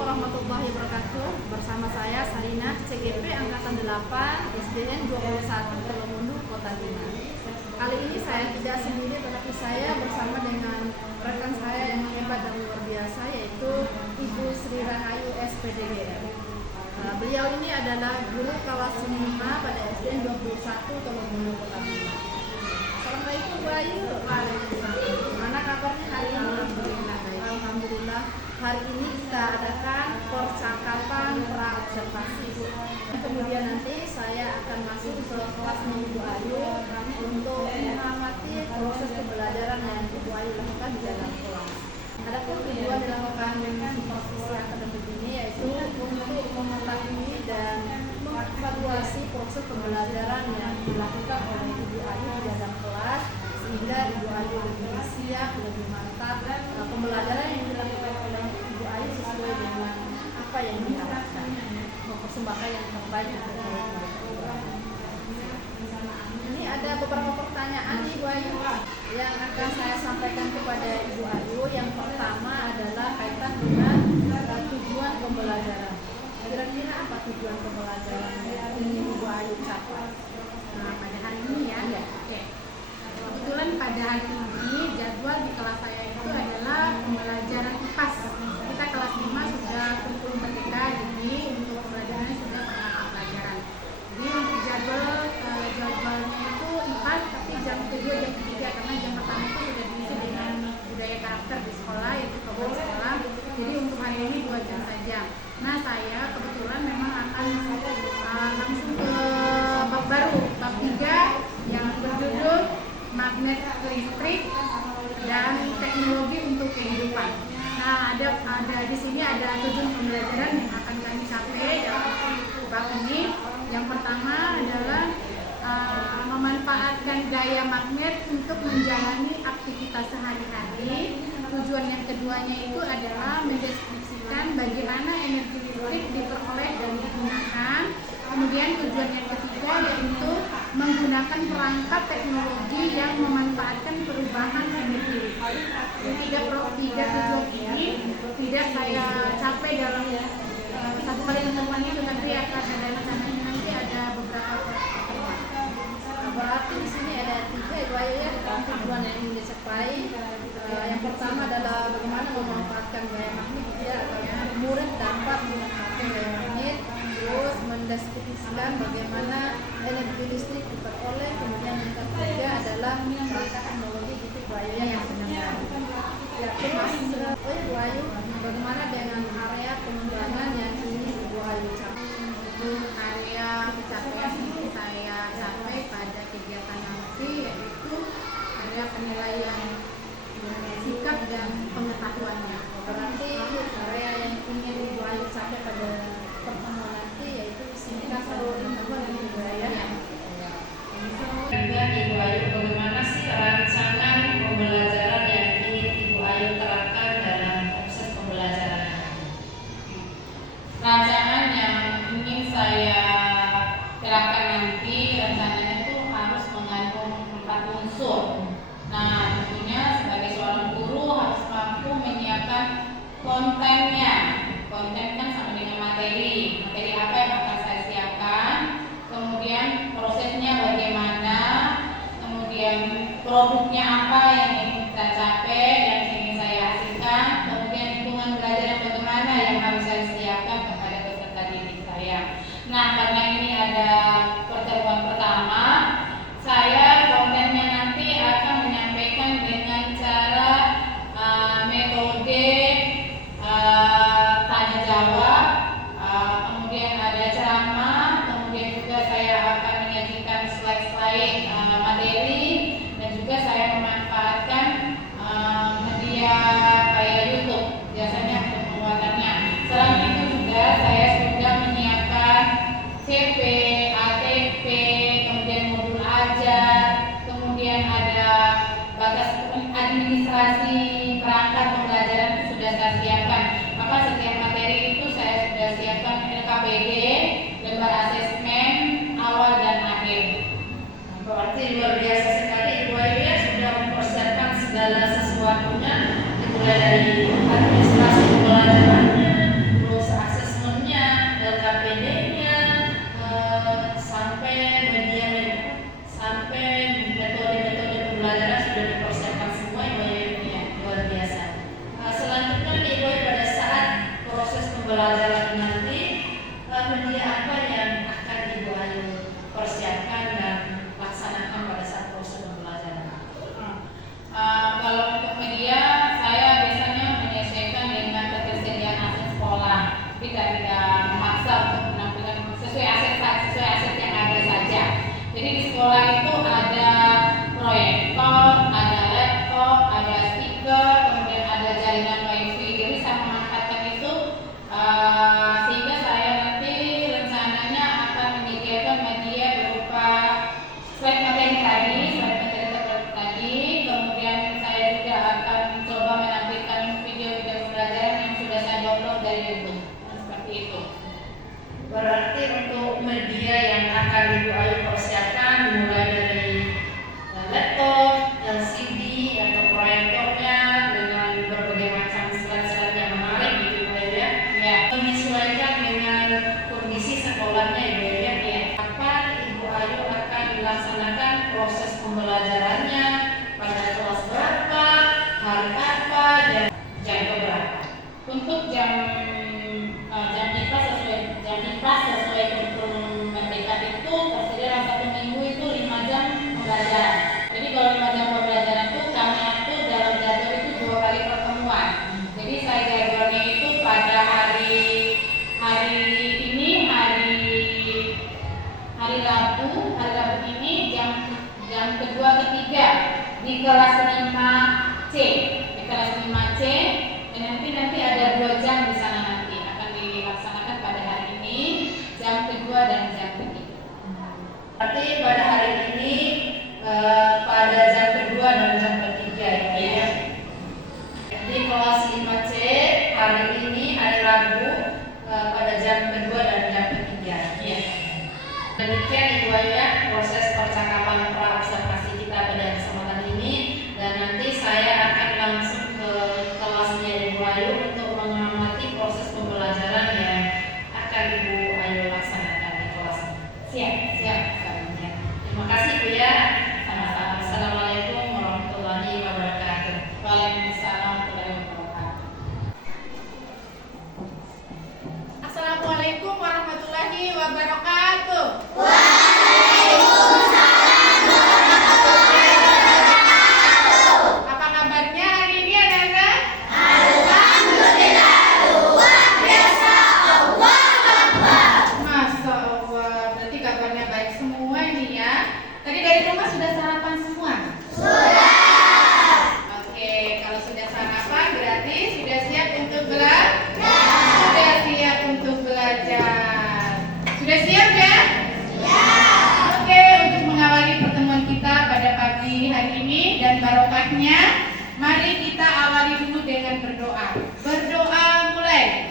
warahmatullahi wabarakatuh. Bersama saya Sarinah, CGP Angkatan 8, SDN 21, Telomundu, Kota Bima. Kali ini saya tidak sendiri, tetapi saya bersama dengan rekan saya yang hebat dan luar biasa, yaitu Ibu Sri Rahayu SPDGR. Beliau ini adalah guru kelas 5 pada SDN 21, Telomundu, Kota Bima. Assalamualaikum Bu Ayu. Waalaikumsalam. Gimana kabarnya hari ini? Alhamdulillah. Hari ini kita adakan percakapan pra-observasi. Kemudian nanti saya akan masuk ke kelasnya Ibu Ayu untuk mengamati proses pembelajaran yang Ibu Ayu lakukan di dalam kelas. Adapun tujuan dilakukan dengan proses akademik ini yaitu untuk mengetahui dan mengevaluasi proses pembelajaran yang dilakukan oleh Ibu Ayu di dalam kelas, sehingga Ibu Ayu lebih siap, lebih mantap pembelajaran yang dilakukan oleh Ibu Ayu sesuai dengan apa yang diharapkan, mempersembahkan yang terbaik untuk murid-murid. Ini ada beberapa pertanyaan Ibu Ayu yang akan saya sampaikan kepada Ibu Ayu. Yang pertama adalah kaitan dengan tujuan pembelajaran. Kira-kira apa tujuan pembelajaran yang ingin Ibu Ayu capai? Nah, pada hari ini ya. Oke. Kebetulan pada hari ini jadwal di kelas saya itu adalah pembelajaran IPAS. Kita kelas 5 sudah kurikulum merdeka, jadi untuk pembelajarannya sudah perangkat pelajaran. Jadi untuk jadwalnya itu IPAS, tapi jam kedua jam ketiga, karena jam pertama itu sudah diisi dengan budaya karakter di sekolah, yaitu program sekolah. Jadi untuk hari ini 2 jam saja. Nah, saya kebetulan memang akan langsung ke bab baru, bab 3 yang berjudul magnet listrik dan teknologi untuk kehidupan. Nah, ada di sini ada tujuan pembelajaran yang akan kami capai dalam bab ini. Yang pertama adalah memanfaatkan gaya magnet untuk menjalani aktivitas sehari-hari. Tujuan yang keduanya itu adalah mendeskripsikan bagaimana energi listrik diperoleh dan digunakan. Kemudian tujuan yang ketiga yaitu menggunakan perangkat teknologi yang memanfaatkan perubahan energi listrik. Tiga tujuan ini tidak saya capai dalam satu kali pertemuan itu, tapi akan ada rencananya nanti ada beberapa pertemuan. Berarti di sini ada 3 Ibu Ayu ya dalam tujuan yang ingin dicapai. Yang pertama adalah bagaimana memanfaatkan gaya magnet ya, agar murid dapat memanfaatkan gaya magnet, terus mendeskripsikan bagaimana energi listrik diperoleh. Kemudian yang ketiga adalah perangkat teknologi gitu Ibu Ayu yang benar. Ya, terus Ibu Ayu, bagaimana dengan area pengembangan yang ingin Ibu Ayu capai? Untuk area pencapaian ini saya capai pada kegiatan nanti, yaitu area penilaian sikap dan pengetahuannya. Berarti area yang ingin Ibu Ayu capai pada pertemuan nanti yaitu sikap dan pengetahuan ini Ibu Ayu ya. Dan Ibu Ayu, bagaimana sih rancangan pembelajaran yang ingin Ibu Ayu terapkan dalam proses pembelajaran? Rancangan yang ingin saya terapkan nanti, rencananya itu harus mengandung 4 unsur. Nah, tentunya sebagai seorang guru harus mampu menyiapkan kontennya. Konten kan sama dengan materi. Materi apa yang akan saya siapkan? Kemudian prosesnya bagaimana? Kemudian produknya apa yang ingin kita capai, yang ingin saya hasilkan? Kemudian lingkungan belajar bagaimana yang harus saya siapkan kepada peserta didik saya. Nah, karena ini ada pertemuan pertama, saya kontennya nanti akan menyampaikan dengan cara metode tanya jawab, kemudian ada ceramah, kemudian juga saya akan menyajikan slide-slide materi, dan juga saya memanfaatkan media kayak YouTube biasanya untuk pembuatannya. Selain itu juga saya sudah menyiapkan C++ Untuk jam IPA sesuai kurikulum Merdeka itu tersedia dalam 1 minggu itu 5 jam pembelajaran. Jadi kalau 5 jam pembelajaran itu kami atur dalam jadwal itu 2 kali pertemuan. Jadi saya jadwalnya itu pada hari Rabu ini jam kedua ketiga di kelas 5C. Di kelas 5C dan nanti ada 2 jam di sana nanti akan dilaksanakan pada hari ini jam kedua dan jam ketiga. Berarti pada hari ini pada jam kedua dan jam ketiga ya. Di kelas 5C hari ini hari Rabu pada jam kedua dan jam ketiga. Iya. Demikian Ibu Aida proses percakapan pra-observasi kita pada kesempatan ini, dan nanti saya akan langsung ke kelasnya Ibu Ayu untuk mengamati proses pembelajaran yang akan Ibu Ayu laksanakan di kelas. Siap. Terima kasih Bu ya. Sama-sama. Assalamualaikum warahmatullahi wabarakatuh. Waalaikumsalam warahmatullahi wabarakatuh. Assalamualaikum warahmatullahi wabarakatuh. Apa kabarnya hari ini anak-anak? Masya Allah, berarti kabarnya baik semua ini ya. Tadi dari rumah sudah sarapan semua? Oke, kalau sudah sarapan berarti sudah siap untuk belajar. Sudah siap untuk belajar. Sudah siap ya? Oke, untuk mengawali pertemuan kita pada pagi hari ini dan barokahnya, mari kita awali dulu dengan berdoa. Berdoa mulai.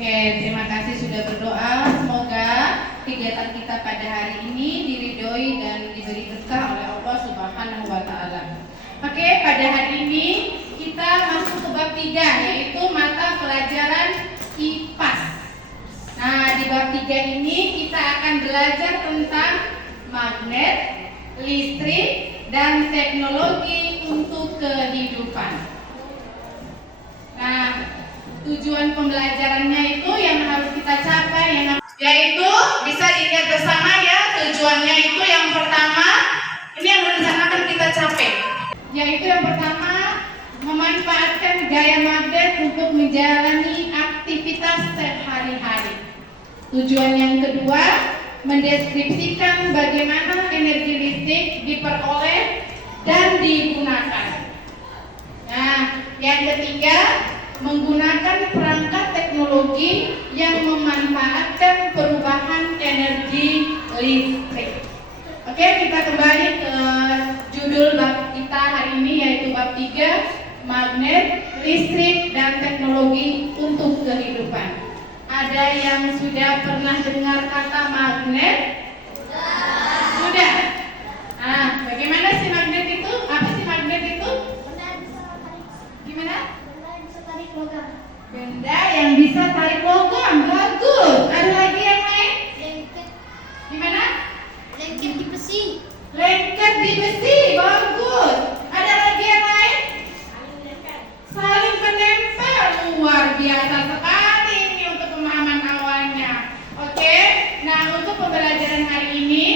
Oke, terima kasih sudah berdoa. Semoga kegiatan kita pada hari ini diridhoi dan diberi berkah oleh Allah Subhanahu wa taala. Oke, pada hari ini kita masuk ke bab 3 yaitu mata pelajaran IPAS. Nah, di bab 3 ini kita akan belajar tentang magnet, listrik, dan teknologi untuk kehidupan. Nah, tujuan pembelajarannya itu yang harus kita capai yaitu bisa dilihat bersama ya, tujuannya itu yang pertama ini yang rencanakan kita capai, yaitu yang pertama memanfaatkan gaya magnet untuk menjalani aktivitas sehari-hari. Tujuan yang kedua mendeskripsikan bagaimana energi listrik diperoleh dan digunakan. Nah, yang ketiga menggunakan perangkat teknologi yang memanfaatkan perubahan energi listrik. Oke, kita kembali ke judul bab kita hari ini yaitu bab 3, magnet, listrik, dan teknologi untuk kehidupan. Ada yang sudah pernah dengar kata magnet? Sudah. Nah, bagaimana sih magnet itu? Apa sih magnet itu? Gimana? Benda yang bisa tarik logam. Bagus. Ada lagi yang lain? Gimana? Lengket di besi. Lengket di besi. Bagus. Ada lagi yang lain? Saling menempel. Luar biasa sekali ini untuk pemahaman awalnya. Oke. Nah, untuk pembelajaran hari ini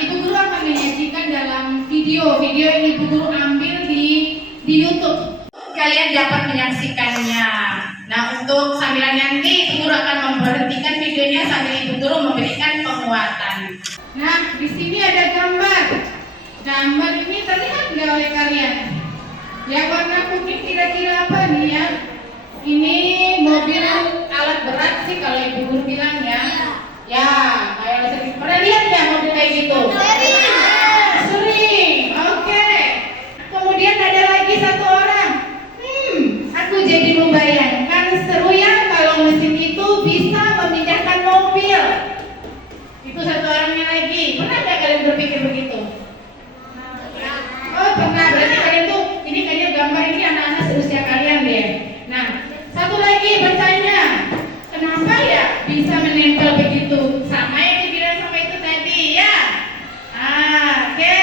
Ibu Guru akan menyajikan dalam video yang Ibu Guru ambil di YouTube. Kalian dapat menyaksikannya. Nah, untuk sambilan nanti Ibu Guru akan memberhentikan videonya sambil Ibu Guru memberikan penguatan. Nah, di sini ada gambar. Gambar ini terlihat nggak oleh kalian? Yang warna kuning kira-kira apa nih ya? Ini mobil alat berat sih kalau ibu guru bilang ya. Ya, kayak sering. Pernah lihat ya mobil kayak gitu? Sering. Oke. Kemudian ada lagi satu orang. Aku jadi membayangkan seru ya kalau mesin itu bisa memindahkan mobil. Itu satu orangnya lagi. Pernah nggak kalian berpikir begitu? Oh pernah. Berarti kalian tuh ini kayaknya gambar ini anak-anak seusia kalian deh. Nah, satu lagi bertanya, kenapa ya bisa menempel begitu? Sama yang dibilang sama itu tadi ya. Oke.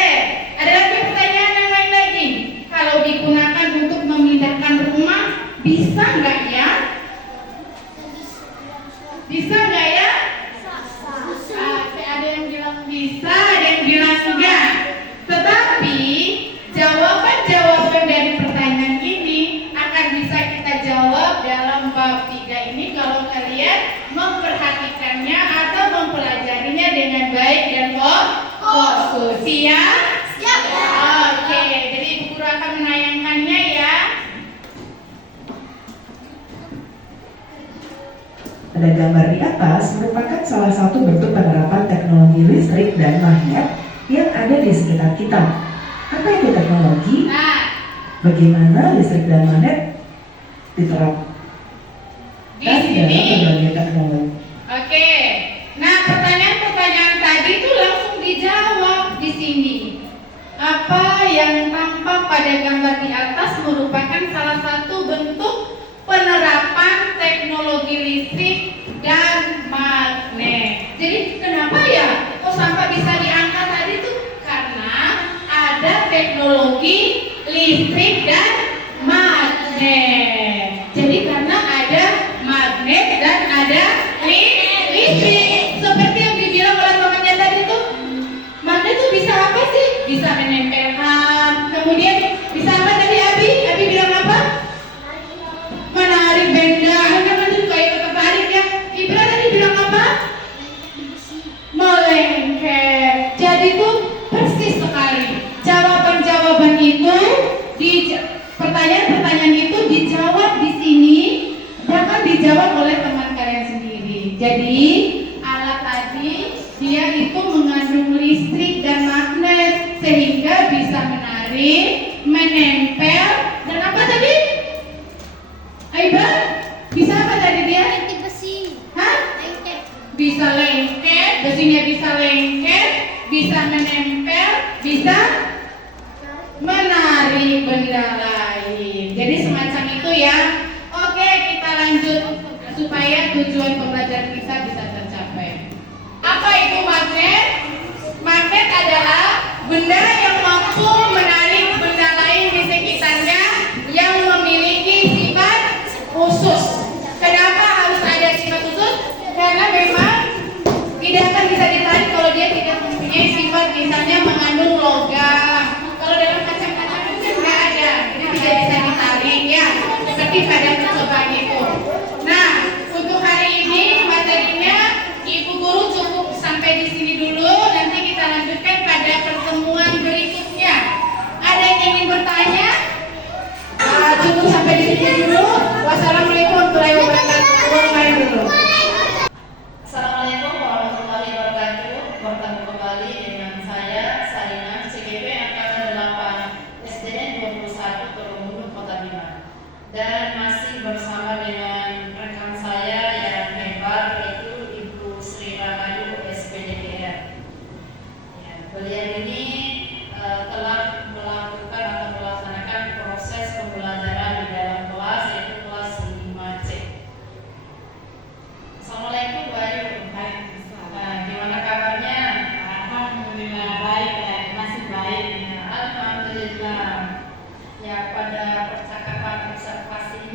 Ada lagi pertanyaan yang lain lagi. Kalau digunakan untuk memindahkan rumah, bisa nggak ya? Bisa nggak ya? Ada yang bilang bisa, ada yang bilang enggak. Tetapi jawaban-jawaban dari pertanyaan ini akan bisa kita jawab dalam bab 3 ini kalau kalian memperhatikannya atau mempelajarinya dengan baik dan fokus. Siap? Siap. Oke, jadi ibu guru akan menayangkannya ya. Pada gambar di atas merupakan salah satu bentuk penerapan teknologi listrik dan magnet yang ada di sekitar kita. Apa itu teknologi? Bagaimana listrik dan magnet diterapkan Di sini. dalam berbagai teknologi? Oke. Nah, pertanyaan-pertanyaan tadi itu langsung dijawab di sini. Apa yang tampak pada gambar di atas merupakan salah satu bentuk penerapan teknologi listrik dan magnet. Jadi kenapa ya kok sampai bisa diangkat tadi tuh? Karena ada teknologi listrik dan magnet. Jadi karena ada magnet dan ada listrik. Seperti yang dibilang oleh temannya tadi tuh, magnet tuh bisa apa sih? Bisa menempelkan. Kemudian bisa apa tadi Abi? Abi bilang apa? Menarik benda. Kan itu kayak tertarik ya. Ibra tadi bilang apa? Melengket. Jadi tuh persis sekali. Jawaban-jawaban itu pertanyaan-pertanyaan itu dijawab di sini, bahkan dijawab oleh teman kalian sendiri. Jadi alat tadi dia itu mengandung listrik dan magnet sehingga bisa menarik, menempel, dan apa tadi? Aiba, bisa apa tadi dia? Besi. Hah? Lengket. Bisa lengket, besinya bisa lengket, bisa menempel, bisa menarik benda lain. Jadi semacam itu ya. Oke, kita lanjut supaya tujuan pembelajaran kita bisa tercapai. Apa itu magnet? Magnet adalah benda yang mampu menarik benda lain di sekitarnya yang memiliki sifat khusus. Kenapa harus ada sifat khusus? Karena memang tidak akan bisa ditarik kalau dia tidak mempunyai sifat misalnya mengandung logam. Kalau dalam kaca-kaca kan nggak ada, jadi tidak bisa ditarik ya. Seperti pada percobaan itu. Nah, untuk hari ini materinya Ibu Guru cukup sampai di sini dulu. Nanti kita lanjutkan pada pertemuan berikutnya. Ada yang ingin bertanya? Cukup sampai di sini dulu. Wassalamualaikum warahmatullahi wabarakatuh. Assalamualaikum warahmatullahi wabarakatuh. Bertemu kembali dengan saya Sarinah CGP angkatan 8 SDN 21 Tulungagung Kota Bima. Dan masih bersama dengan rekan saya yang hebat yaitu Ibu Sri Rahayu SPDGR. Ya, beliau ini telah melakukan atau melaksanakan proses pembelajaran di dalam kelas yaitu kelas 5C. Assalamualaikum Bu Ayu. Gimana kabarnya? Alhamdulillah baik ya, masih baik. Alhamdulillah. Ya, pada percakapan observasi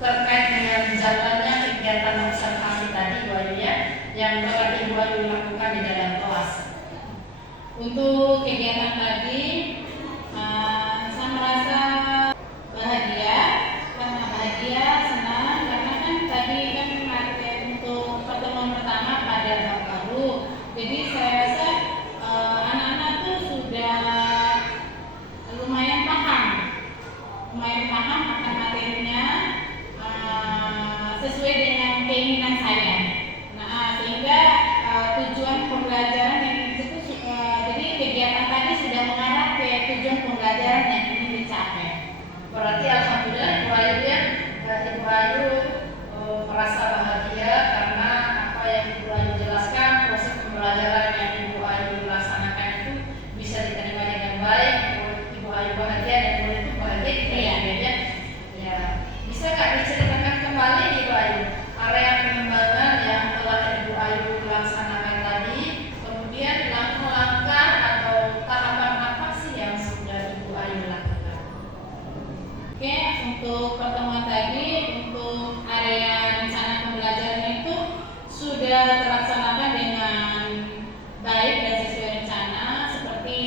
terkait dengan jalannya kegiatan observasi tadi Bu Ayu ya, yang bakal Ibu Ayu lakukan di dalam kelas. Untuk kegiatan tadi, saya merasa bahagia, senang karena kan tadi kan untuk pertemuan pertama pada bab baru. Jadi saya rasa anak-anak tuh sudah lumayan paham akan materinya, sesuai dengan keinginan saya. Nah, sehingga tujuan pembelajaran yang itu jadi kegiatan tadi sudah mengarah ke tujuan pembelajaran yang ingin dicapai. Berarti alhamdulillah Ibu Ayu ya, Ibu Ayu merasa bahagia karena apa yang Ibu Ayu jelaskan, proses pembelajaran yang Ibu Ayu laksanakan itu bisa diterima dengan baik. Ibu Ayu bahagia dan murid itu bahagia gitu ya. Ya, bisa nggak diceritakan kembali Ibu Ayu area pengembangan yang telah Ibu Ayu laksanakan tadi, kemudian langkah-langkah atau tahapan apa sih yang sudah Ibu Ayu lakukan? Oke, untuk pertemuan tadi, untuk area rencana pembelajaran itu sudah terlaksanakan dengan baik dan sesuai rencana. Seperti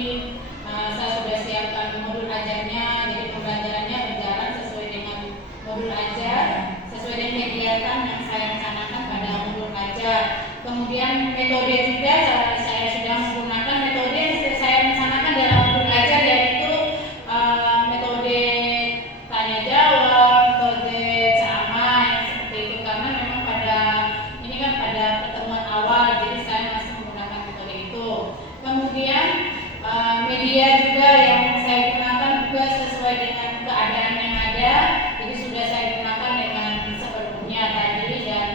saya sudah siapkan modul ajarnya, jadi pembelajarannya berjalan sesuai dengan modul ajar, sesuai dengan kegiatan yang saya rencanakan pada modul ajar. Kemudian metode juga, saya sudah menggunakan metode yang saya rencanakan dalam modul ajar, yaitu metode tanya jawab, metode ceramah yang seperti itu, karena memang pada pertemuan awal, jadi saya masih menggunakan metode itu. Kemudian media juga yang saya gunakan juga sesuai dengan keadaan yang ada, jadi sudah saya gunakan dengan sebelumnya tadi, dan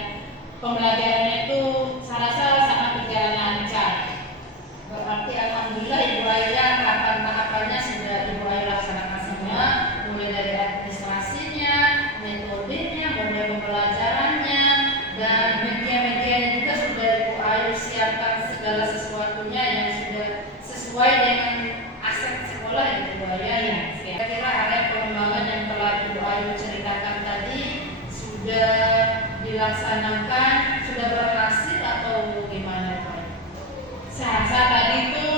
pembelajarannya itu saya rasa sangat berjalan lancar. Berarti alhamdulillah Ibu Ayu ya, tahapan-tahapannya sudah Ibu Ayu laksanakan semua, mulai dari administrasinya, metodenya, model pembelajarannya, dan media-medianya juga sudah Ibu Ayu siapkan segala sesuatunya yang sudah sesuai dengan aset sekolah ya Ibu Ayu ya. Kira-kira area pengembangan yang telah Ibu Ayu ceritakan tadi sudah dilaksanakan, sudah berhasil atau gimana Ibu Ayu? Saat tadi itu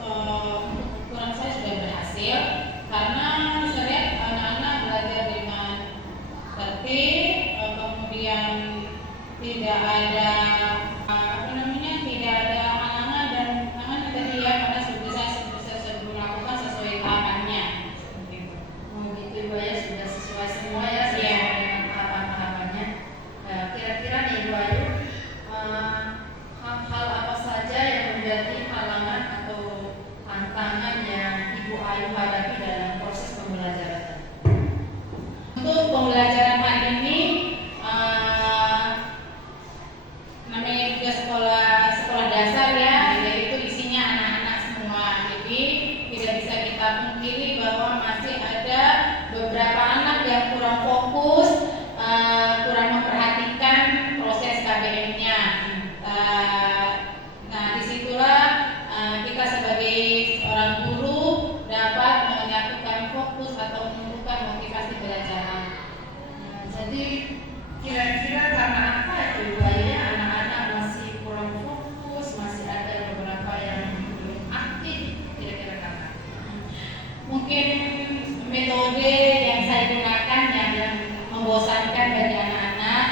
ukuran saya sudah berhasil, karena saya lihat anak-anak belajar dengan tertib, kemudian tidak ada tidak ada halangan dan tangan tadi ya, karena saya melakukan sesuai tahapannya. Seperti itu. Gitu Ibu Ayu, sudah sesuai semua ya, sesuai dengan tahapan-tahapannya. Nah, kira-kira nih Ibu Ayu, hal-hal apa saja yang menjadi halangan atau tantangan yang Ibu Ayu hadapi dalam proses pembelajaran? Untuk pembelajaran pagi ini, namanya juga sekolah dasar ya, yaitu isinya anak-anak semua. Jadi tidak bisa kita pungkiri bahwa masih ada beberapa anak yang kurang fokus, kurang memperhatikan proses KBM-nya. Nah, disitulah kita sebagai seorang guru dapat menyatukan fokus atau menumbuhkan motivasi belajar. Nah, jadi kira-kira karena apa itu Ibu Ayu ya, anak-anak masih kurang fokus, masih ada beberapa yang belum aktif, kira-kira karena Mungkin metode yang saya gunakan yang membosankan bagi anak-anak,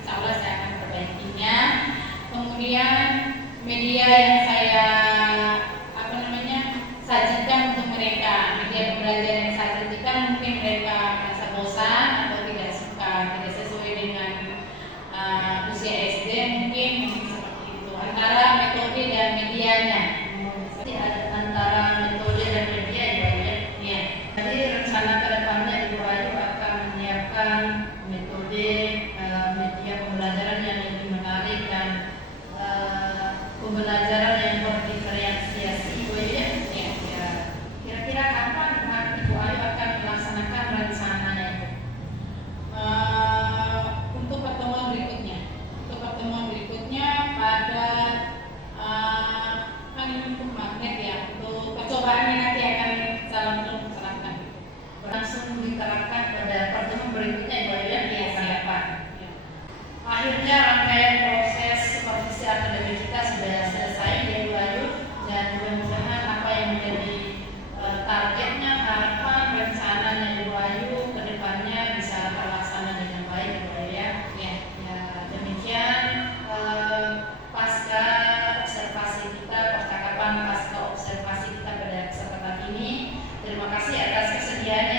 insya Allah saya akan perbaikinya. Kemudian media yang saya sajikan untuk mereka, media pembelajaran yang saya sajikan mungkin mereka merasa bosan atau tidak suka, tidak sesuai dengan usia SD, mungkin seperti itu, antara metode dan medianya. Jadi ada antara metode dan media Ibu Ayu ya. Ya. Jadi rencana kedepannya Ibu Ayu akan menyiapkan metode media pembelajaran yang lebih menarik dan pembelajaran yang berdiferensiasi Ibu Ayu ya. Ya. Kira-kira kapan Ibu Ayu akan melaksanakan rencananya itu? Untuk pertemuan berikutnya pada kan untuk magnet ya, untuk percobaannya nanti akan saya langsung serahkan. Langsung diterapkan pada pertemuan berikutnya Ibu Ayu ya. tentunya rangkaian proses supervisi akademik kita sudah selesai ya Bu Ayu, dan mudah-mudahan apa yang menjadi targetnya, harapan, rencananya Ibu Ayu ke depannya bisa terlaksana dengan baik Bu Ayu ya. Ya, demikian pasca observasi kita, percakapan pasca observasi kita pada kesempatan ini. Terima kasih atas kesediaannya